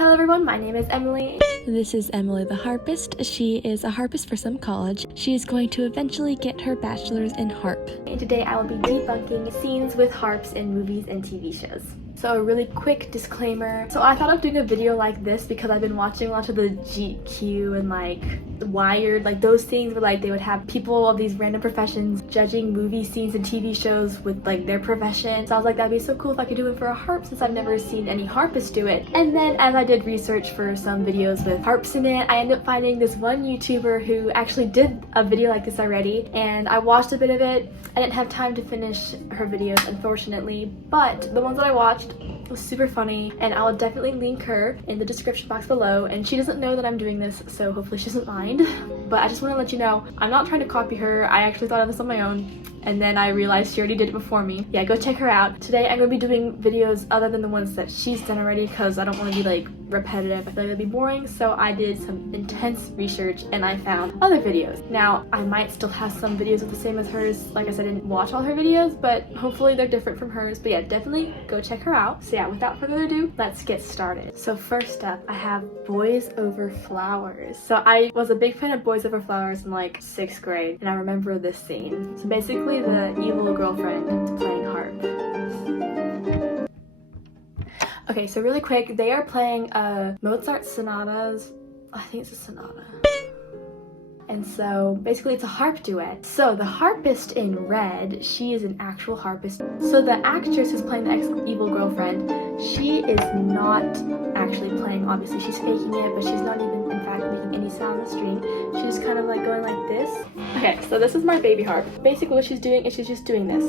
Hello everyone, my name is Emily. This is Emily the Harpist. She is a harpist for some college. She is going to eventually get her bachelor's in harp. And today I will be debunking scenes with harps in movies and TV shows. So a really quick disclaimer. So I thought of doing a video like this because I've been watching a lot of the GQ and like Wired, like those things where like they would have people of these random professions judging movie scenes and TV shows with like their profession. So I was like, that'd be so cool if I could do it for a harp since I've never seen any harpists do it. And then as I did research for some videos with harps in it, I ended up finding this one YouTuber who actually did a video like this already, and I watched a bit of it. I didn't have time to finish her videos, unfortunately, but the ones that I watched was super funny, and I'll definitely link her in the description box below. And she doesn't know that I'm doing this, so hopefully she doesn't mind. But I just want to let you know, I'm not trying to copy her. I actually thought of this on my own, and then I realized she already did it before me. Yeah, go check her out. Today I'm going to be doing videos other than the ones that she's done already because I don't want to be like repetitive. I feel like that'd be boring, so I did some intense research and I found other videos. Now, I might still have some videos with the same as hers. Like I said, I didn't watch all her videos, but hopefully they're different from hers. But yeah, definitely go check her out. So yeah, without further ado, let's get started. So first up, I have Boys Over Flowers. So I was a big fan of Boys Over Flowers in like 6th grade, and I remember this scene. So basically the evil girlfriend is playing harp. Okay, so really quick, they are playing Mozart sonatas. I think it's a sonata. And so basically it's a harp duet. So the harpist in red, she is an actual harpist. So the actress who's playing the evil girlfriend, she is not actually playing, obviously she's faking it, but she's not even in fact making any sound on the string. She's just kind of like going like this. Okay, so this is my baby harp. Basically what she's doing is she's just doing this.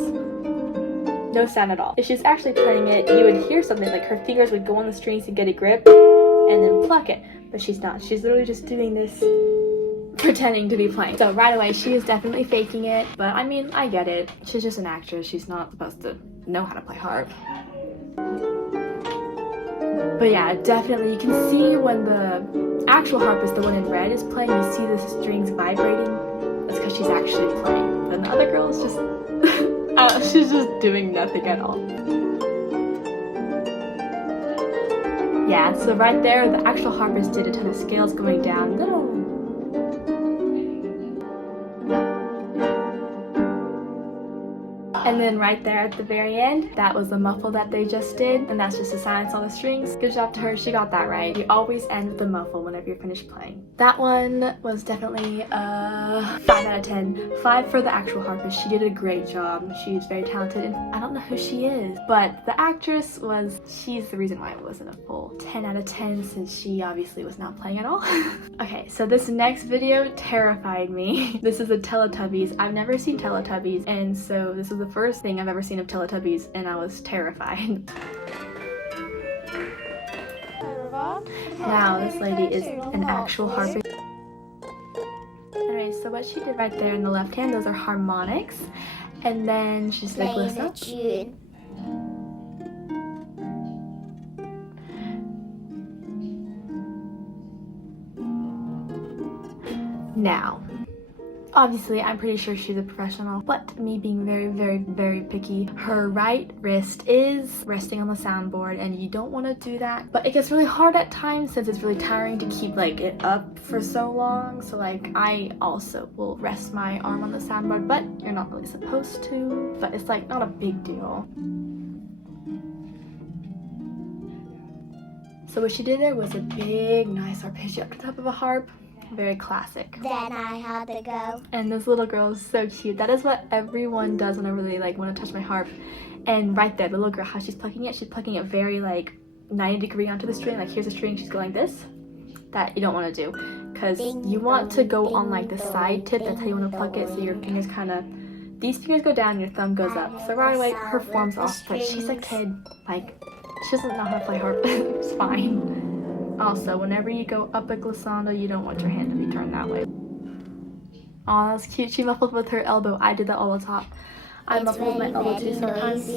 No sound at all. If she's actually playing it, you would hear something, like her fingers would go on the strings to get a grip and then pluck it. But she's not. She's literally just doing this, pretending to be playing. So right away, she is definitely faking it. But I mean, I get it. She's just an actress. She's not supposed to know how to play harp. But yeah, definitely, you can see when the actual harpist, the one in red, is playing, you see the strings vibrating. That's because she's actually playing. Then the other girl is just... she's just doing nothing at all. Yeah, so right there, the actual harpist did a ton of scales going down. And then right there at the very end, that was the muffle that they just did, and that's just to silence all the strings. Good job to her, she got that right. You always end with the muffle whenever you're finished playing. That one was definitely a 5 out of 10. 5 for the actual harpist. She did a great job. She's very talented, and I don't know who she is, but the actress she's the reason why it wasn't a full 10 out of 10 since she obviously was not playing at all. Okay, so this next video terrified me. This is the Teletubbies. I've never seen Teletubbies, and so this is the first thing I've ever seen of Teletubbies, and I was terrified. Now this lady is an actual harpist. Alright, so what she did right there in the left hand, those are harmonics, and then she's like, listen. Now, obviously, I'm pretty sure she's a professional, but me being very, very, very picky, her right wrist is resting on the soundboard, and you don't want to do that. But it gets really hard at times since it's really tiring to keep like it up for so long. So like, I also will rest my arm on the soundboard, but you're not really supposed to. But it's like not a big deal. So what she did there was a big, nice arpeggio up the top of a harp. Very classic. Then I had to go. And this little girl is so cute. That is what everyone does when I really like want to touch my harp. And right there, the little girl, how she's plucking it very like 90-degree onto the string. Like here's a string, she's going like this. That you don't want to do, because you want to go on like the side tip. That's how you want to pluck it. So your fingers kind of, these fingers go down, your thumb goes up. So right away, her form's off. But she's a kid. Like she doesn't know how to play harp. It's fine. Also, whenever you go up a glissando, you don't want your hand to be turned that way. Oh, that's cute. She muffled with her elbow. I did that all the time. I muffled with my elbow too sometimes,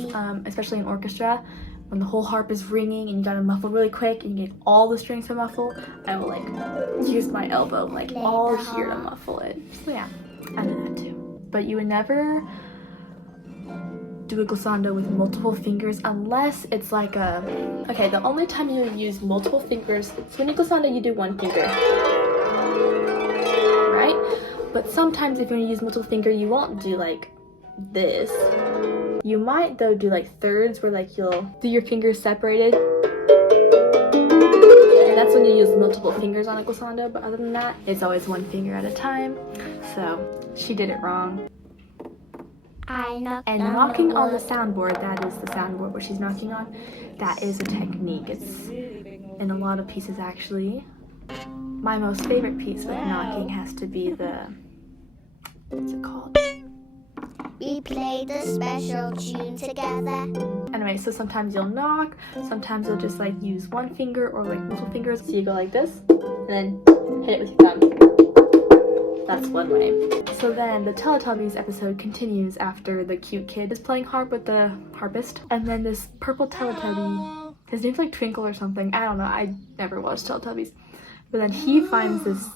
especially in orchestra. When the whole harp is ringing and you gotta muffle really quick and you get all the strings to muffle, I will like use my elbow like all here to muffle it. So yeah, I did that too. But you would never do a glissando with multiple fingers unless it's like a... Okay, the only time you would use multiple fingers, so when you glissando you do one finger, right? But sometimes if you're gonna use multiple finger, you won't do like this. You might though do like thirds where like you'll do your fingers separated. And that's when you use multiple fingers on a glissando, but other than that, it's always one finger at a time. So she did it wrong. And knocking on the soundboard, that is the soundboard where she's knocking on, that is a technique. It's in a lot of pieces actually. My most favorite piece with knocking has to be the, what's it called? We played a special tune together. Anyway, so sometimes you'll knock, sometimes you'll just like use one finger or like multiple fingers. So you go like this, and then hit it with your thumb. That's one way. So then the Teletubbies episode continues after the cute kid is playing harp with the harpist. And then this purple Teletubby, his name's like Twinkle or something. I don't know, I never watched Teletubbies. But then he finds this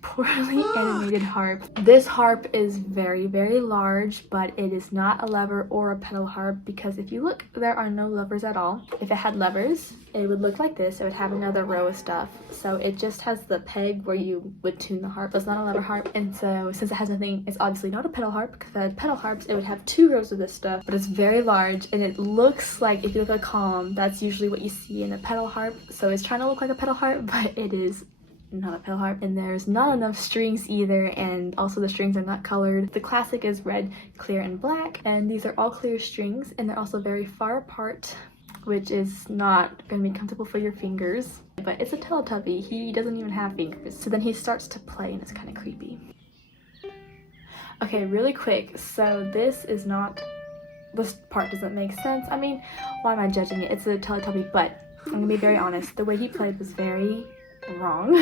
poorly animated harp. This harp is very, very large, but it is not a lever or a pedal harp because if you look, there are no levers at all. If it had levers, it would look like this. It would have another row of stuff. So it just has the peg where you would tune the harp. So it's not a lever harp. And so since it has nothing, it's obviously not a pedal harp because if it had pedal harps, it would have 2 rows of this stuff, but it's very large and it looks like, if you look at a column, that's usually what you see in a pedal harp. So it's trying to look like a pedal harp, but it is not a pedal harp, and there's not enough strings either, and also the strings are not colored. The classic is red, clear, and black, and these are all clear strings, and they're also very far apart, which is not going to be comfortable for your fingers. But it's a Teletubby, he doesn't even have fingers. So then he starts to play and it's kind of creepy. Okay, really quick, so this part doesn't make sense. I mean, why am I judging it? It's a Teletubby, but I'm gonna be very honest, the way he played was very wrong.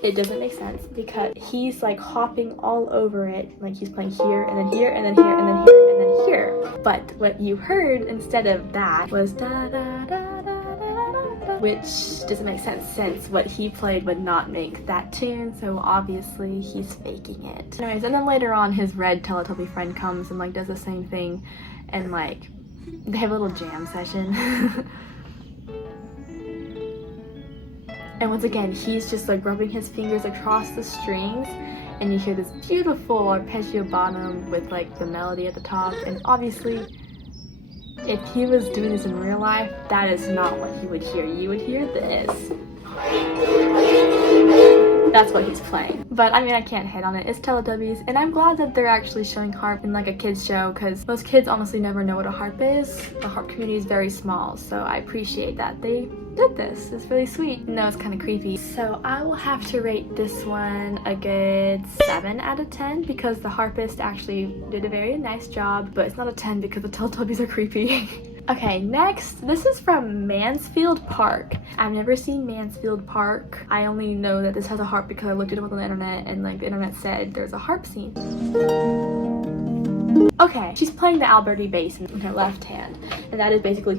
It doesn't make sense because he's like hopping all over it, like he's playing here and then here and then here and then here and then here. But what you heard instead of that was da da da da da da, which doesn't make sense since what he played would not make that tune, so obviously he's faking it. Anyways, and then later on his red Teletubby friend comes and like does the same thing, and like they have a little jam session. And once again, he's just like rubbing his fingers across the strings, and you hear this beautiful arpeggio bottom with like the melody at the top. And obviously, if he was doing this in real life, that is not what he would hear. You would hear this. That's what he's playing. But I mean, I can't hate on it. It's Teletubbies, and I'm glad that they're actually showing harp in like a kids show because most kids honestly never know what a harp is. The harp community is very small, so I appreciate that they did this. It's really sweet. No, it's kind of creepy. So I will have to rate this one a good 7 out of 10 because the harpist actually did a very nice job, but it's not a 10 because the Teletubbies are creepy. Okay, next, this is from Mansfield Park. I've never seen Mansfield Park. I only know that this has a harp because I looked it up on the internet and like the internet said there's a harp scene. Okay, she's playing the Alberti bass in her left hand, and that is basically...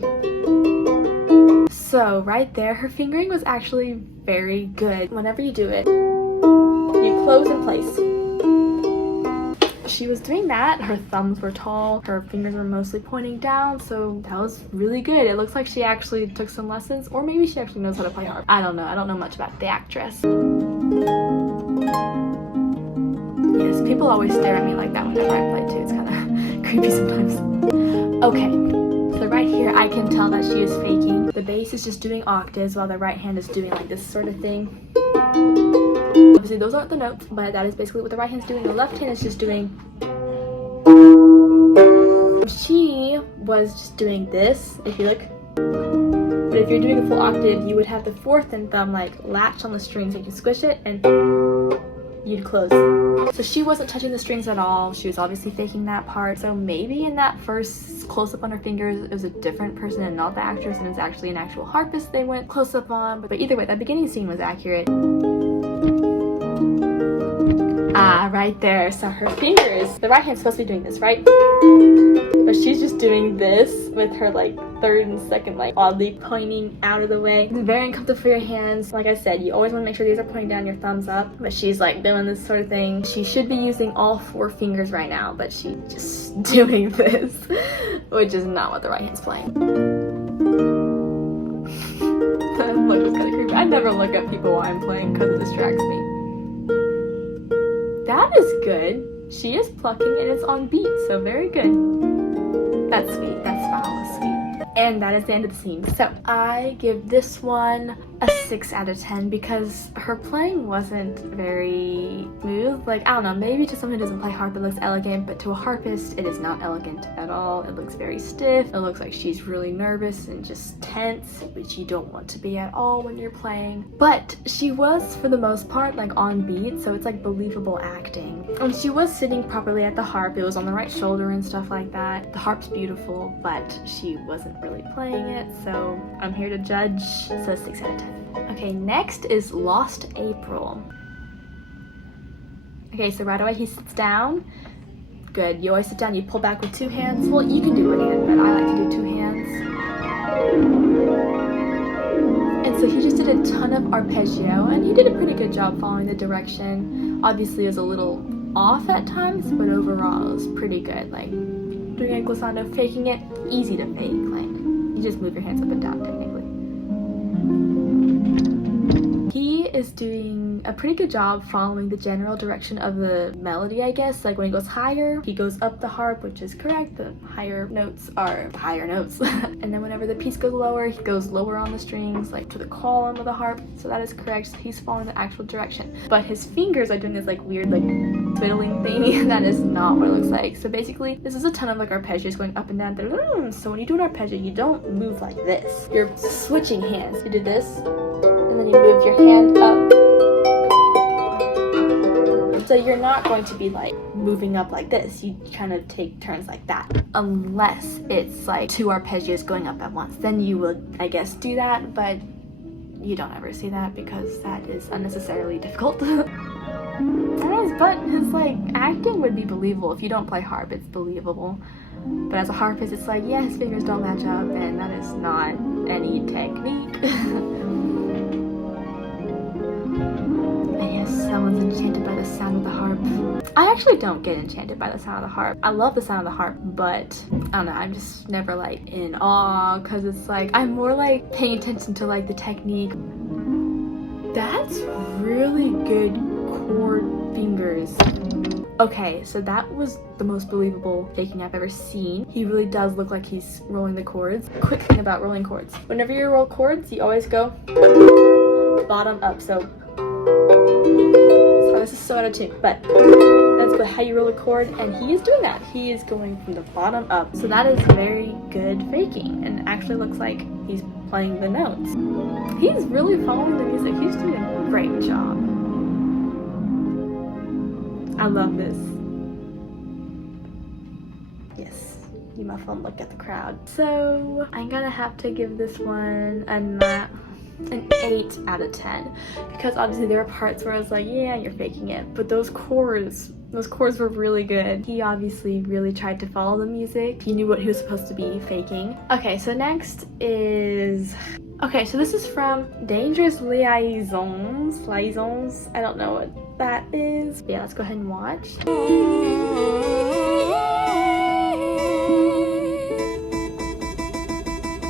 So right there, her fingering was actually very good. Whenever you do it, you close in place. She was doing that. Her thumbs were tall, her fingers were mostly pointing down, so that was really good. It looks like she actually took some lessons, or maybe she actually knows how to play harp. I don't know much about the actress. Yes, people always stare at me like that whenever I play too. It's kind of creepy sometimes. Okay, so right here I can tell that she is faking. The bass is just doing octaves while the right hand is doing like this sort of thing. Obviously those aren't the notes, but that is basically what the right hand's doing. The left hand is just doing... She was just doing this, if you look. But if you're doing a full octave, you would have the 4th and thumb like latch on the strings, so you can squish it and you'd close. So she wasn't touching the strings at all. She was obviously faking that part. So maybe in that first close-up on her fingers, it was a different person and not the actress, and it was actually an actual harpist they went close-up on. But either way, that beginning scene was accurate. Ah, right there. So her fingers, the right hand's supposed to be doing this, right? But she's just doing this with her like third and second like oddly pointing out of the way. It's very uncomfortable for your hands. Like I said, you always want to make sure these are pointing down, your thumbs up. But she's like doing this sort of thing. She should be using all 4 fingers right now, but she's just doing this, which is not what the right hand's playing. That look was kind of creepy. I never look at people while I'm playing because it distracts me. That is good. She is plucking and it's on beat, so very good. That's sweet. That smile is sweet. And that is the end of the scene. So I give this one a 6 out of 10 because her playing wasn't very smooth. Like, I don't know, maybe to someone who doesn't play harp it looks elegant, but to a harpist it is not elegant at all. It looks very stiff. It looks like she's really nervous and just tense, which you don't want to be at all when you're playing. But she was, for the most part, like on beat, so it's like believable acting. And she was sitting properly at the harp. It was on the right shoulder and stuff like that. The harp's beautiful, but she wasn't really playing it, so I'm here to judge, so 6 out of 10. Okay, next is Lost April. Okay, so right away he sits down. Good, you always sit down, you pull back with 2 hands. Well, you can do 1 hand, but I like to do 2 hands. And so he just did a ton of arpeggio, and he did a pretty good job following the direction. Obviously it was a little off at times, but overall it was pretty good. Like, doing a glissando, faking it, easy to fake. Like, you just move your hands up and down technically. He is doing a pretty good job following the general direction of the melody, I guess. Like when he goes higher, he goes up the harp, which is correct. The higher notes are the higher notes. And then whenever the piece goes lower, he goes lower on the strings, like to the column of the harp. So that is correct. So he's following the actual direction. But his fingers are doing this like weird like twiddling thing. That is not what it looks like. So basically, this is a ton of like arpeggios going up and down. So when you do an arpeggio, you don't move like this. You're switching hands. You do this, and then you move your hand up. So you're not going to be like moving up like this. You kind of take turns like that. Unless it's like 2 arpeggios going up at once. Then you would, I guess, do that, but you don't ever see that because that is unnecessarily difficult. But his like acting would be believable. If you don't play harp, it's believable. But as a harpist, it's like, yeah, his fingers don't match up, and that is not any technique. Someone's enchanted by the sound of the harp. I actually don't get enchanted by the sound of the harp. I love the sound of the harp, but I don't know, I'm just never like in awe because it's like I'm more like paying attention to like the technique. That's really good chord fingers. Okay, so that was the most believable faking I've ever seen. He really does look like he's rolling the chords. Quick thing about rolling chords. Whenever you roll chords, you always go bottom up. So this is so out of tune, but that's how you roll a chord, and he is doing that. He is going from the bottom up. So that is very good faking, and actually looks like he's playing the notes. He's really following the music. He's doing a great job. I love this. Yes, you muffle and look at the crowd. So I'm gonna have to give this one an 8 out of 10 because obviously there were parts where I was like, yeah, you're faking it, but those chords were really good. He obviously really tried to follow the music. He knew what he was supposed to be faking. Okay, so next is so this is from Dangerous Liaisons. I don't know what that is. Yeah, let's go ahead and watch.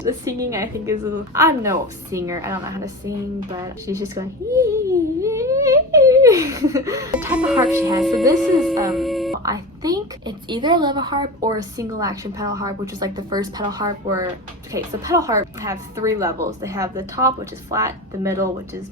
The singing, I think, is I'm no singer. I don't know how to sing, but she's just going the type of harp she has. So this is I think it's either a lever harp or a single action pedal harp, which is like the first pedal harp where so pedal harp have 3 levels. They have the top, which is flat, the middle, which is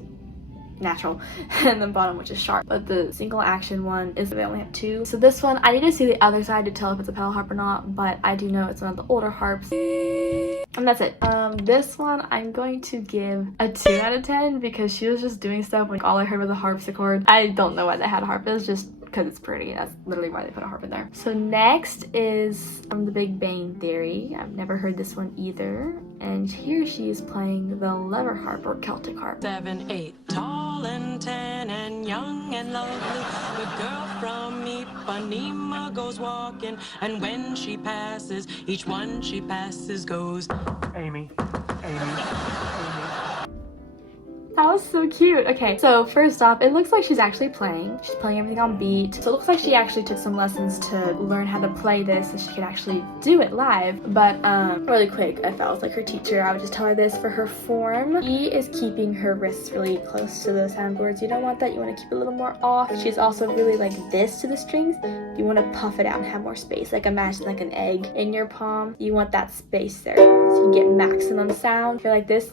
natural, and the bottom, which is sharp. But the single action one is they only have 2. So this one, I need to see the other side to tell if it's a pedal harp or not, but I do know it's one of the older harps. And that's it. This one I'm going to give a 2 out of 10 because she was just doing stuff like all I heard was a harpsichord. I don't know why they had a harp. It was just because it's pretty. That's literally why they put a harp in there. So next is from The Big Bang Theory. I've never heard this one either. And here she is playing the lever harp or Celtic harp. 7, 8, talk. tall and tan and young and lovely. The girl from Ipanema goes walking, and when she passes, each one she passes goes, Amy, Amy, Amy. That was so cute. Okay, so first off, it looks like she's actually playing. She's playing everything on beat. So it looks like she actually took some lessons to learn how to play this so she could actually do it live. But really quick, if I was like her teacher, I would just tell her this for her form. She is keeping her wrists really close to the soundboards. You don't want that. You want to keep it a little more off. She's also really like this to the strings. You want to puff it out and have more space. Like imagine like an egg in your palm. You want that space there so you get maximum sound. If you're like this,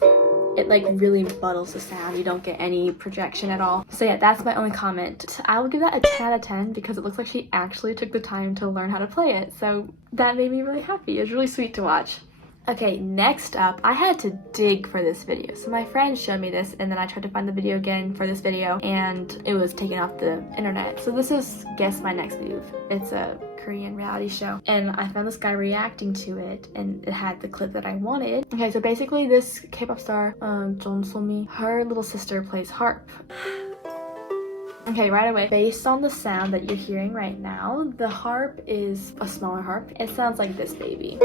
it like really muddles the sound. You don't get any projection at all. So yeah, that's my only comment. I will give that a 10 out of 10 because it looks like she actually took the time to learn how to play it. So that made me really happy. It was really sweet to watch. Okay, next up, I had to dig for this video. So my friend showed me this and then I tried to find the video again for this video and it was taken off the internet. So this is Guess My Next Move. It's a Korean reality show and I found this guy reacting to it and it had the clip that I wanted. Okay, so basically this K-pop star, Jeon So-mi, her little sister plays harp. Okay, right away, based on the sound that you're hearing right now, the harp is a smaller harp. It sounds like this baby.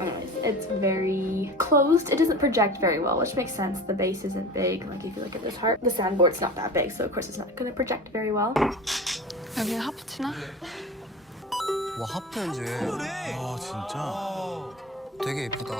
Anyways, it's very closed. It doesn't project very well, which makes sense. The bass isn't big. Like if you look at this harp, the soundboard's not that big, so of course it's not going to project very well. 여기 하프 치나? 와 하프 연주해. 아 진짜? 되게 예쁘다.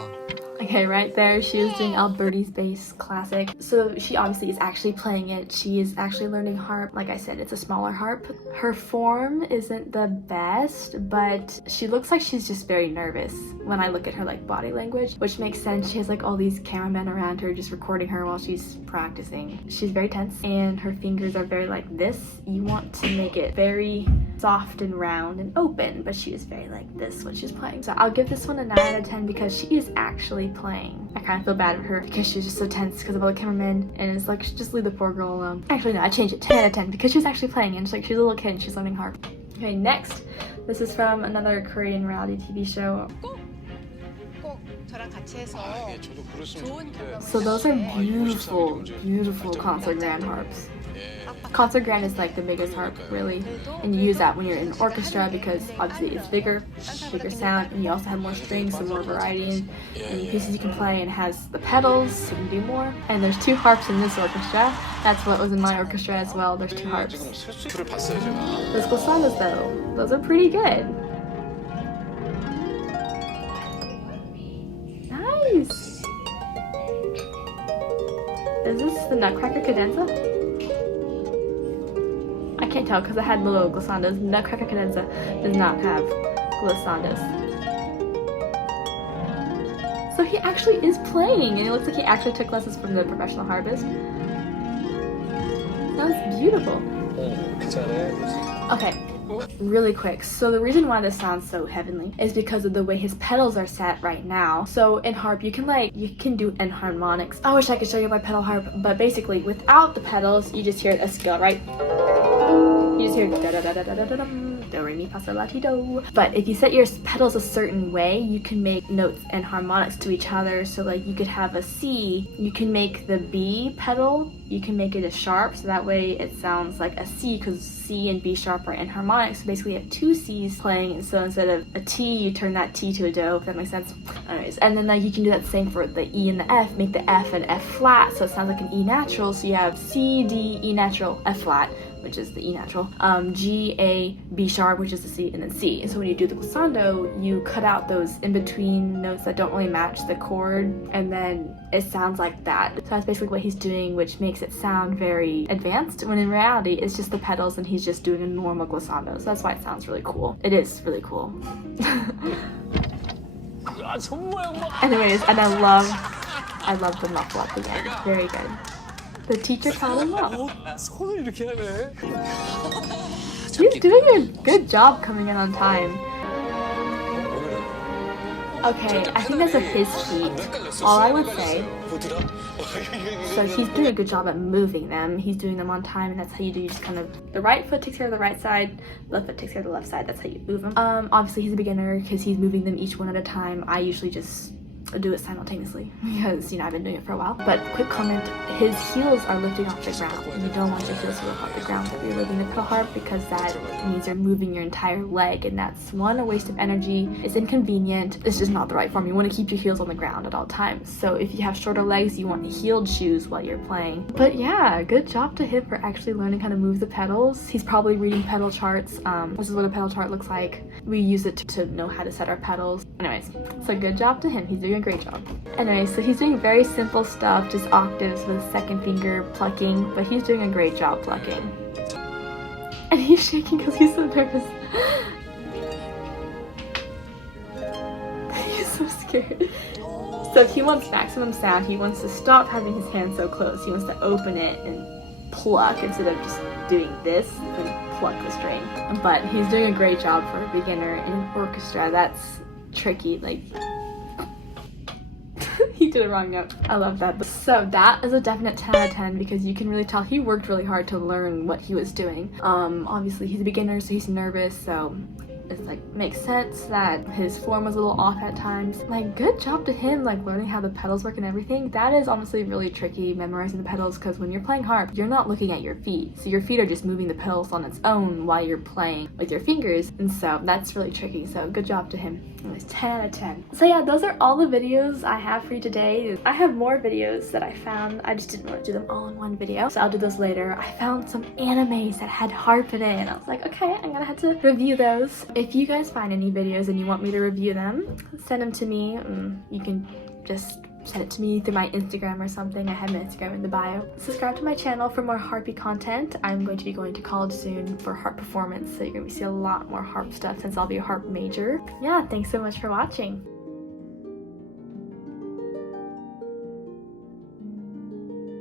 Okay, right there, she was doing Alberti's bass classic. So she obviously is actually playing it. She is actually learning harp. Like I said, it's a smaller harp. Her form isn't the best, but she looks like she's just very nervous when I look at her like body language, which makes sense. She has like all these cameramen around her just recording her while she's practicing. She's very tense and her fingers are very like this. You want to make it very soft and round and open, but she is very like this when she's playing. So I'll give this one a 9 out of 10 because she is actually playing. I kind of feel bad for her because she's just so tense because of all the cameramen and it's like just leave the poor girl alone. Actually no, I changed it 10 out of 10 because she's actually playing and it's like she's a little kid and she's learning harp. Okay, next, this is from another Korean reality TV show. So those are beautiful, beautiful concert grand harps. Concert grand is like the biggest harp, really, and you use that when you're in an orchestra because obviously it's bigger sound, and you also have more strings, so more variety and pieces you can play, and has the pedals, so you can do more. And there's 2 harps in this orchestra. That's what was in my orchestra as well. There's 2 harps. Those glossandos though, those are pretty good. Nice. Is this the Nutcracker cadenza? I can't tell because I had little glissandos. Nutcracker cadenza does not have glissandos. So he actually is playing, and it looks like he actually took lessons from the professional harpist. Sounds beautiful. Okay, really quick. So the reason why this sounds so heavenly is because of the way his pedals are set right now. So in harp, you can do enharmonics. I wish I could show you my pedal harp, but basically without the pedals, you just hear a scale, right? You just hear da da da da da da da do re mi fa sol la ti do. But if you set your pedals a certain way, you can make notes and harmonics to each other. So like you could have a C, you can make the B pedal, you can make it a sharp, so that way it sounds like a C because C and B sharp are enharmonics. So basically you have 2 C's playing, and so instead of a T, you turn that T to a do, if that makes sense. Anyways, and then like you can do that same for the E and the F, make the F an F flat, so it sounds like an E natural. So you have C, D, E natural, F flat, which is the E natural, G, A, B sharp, which is the C, and then C. And so when you do the glissando, you cut out those in-between notes that don't really match the chord, and then it sounds like that. So that's basically what he's doing, which makes it sound very advanced, when in reality, it's just the pedals and he's just doing a normal glissando. So that's why it sounds really cool. It is really cool. Anyways, and I love the muffle at the end. Very good. The teacher taught him well. He's doing a good job coming in on time. Okay, I think that's his feet. All I would say. So he's doing a good job at moving them. He's doing them on time, and that's how you do. You just kind of, the right foot takes care of the right side, left foot takes care of the left side. That's how you move them. Obviously he's a beginner because he's moving them each one at a time. I usually just do it simultaneously because, you know, I've been doing it for a while. But quick comment, his heels are lifting off the ground. You don't want your heels to lift off the ground if you're learning the pedal harp, because that means you're moving your entire leg, and that's one, a waste of energy. It's inconvenient. It's just not the right form. You want to keep your heels on the ground at all times. So if you have shorter legs, you want heeled shoes while you're playing. But yeah, good job to him for actually learning how to move the pedals. He's probably reading pedal charts. This is what a pedal chart looks like. We use it to know how to set our pedals. Anyways, so good job to him. He's doing a great job. Anyway, so he's doing very simple stuff, just octaves with second finger plucking, but he's doing a great job plucking. And he's shaking because he's so nervous. He's so scared. So if he wants maximum sound, he wants to stop having his hand so close. He wants to open it and pluck instead of just doing this and pluck the string. But he's doing a great job for a beginner in an orchestra. That's tricky, like he did a wrong note. I love that. So that is a definite 10 out of 10 because you can really tell he worked really hard to learn what he was doing. Obviously he's a beginner, so he's nervous, so it's like makes sense that his form was a little off at times. Like, good job to him, like learning how the pedals work and everything. That is honestly really tricky, memorizing the pedals, because when you're playing harp, you're not looking at your feet, so your feet are just moving the pedals on its own while you're playing with your fingers, and so that's really tricky. So good job to him. It was 10 out of 10. So yeah, those are all the videos I have for you today. I have more videos that I found. I just didn't want to do them all in one video, so I'll do those later. I found some animes that had harp in it, and I was like, okay, I'm gonna have to review those. If you guys find any videos and you want me to review them, send them to me. You can just send it to me through my Instagram or something. I have an Instagram in the bio. Subscribe to my channel for more harpy content. I'm going to be going to college soon for harp performance, so you're going to see a lot more harp stuff since I'll be a harp major. Yeah, thanks so much for watching.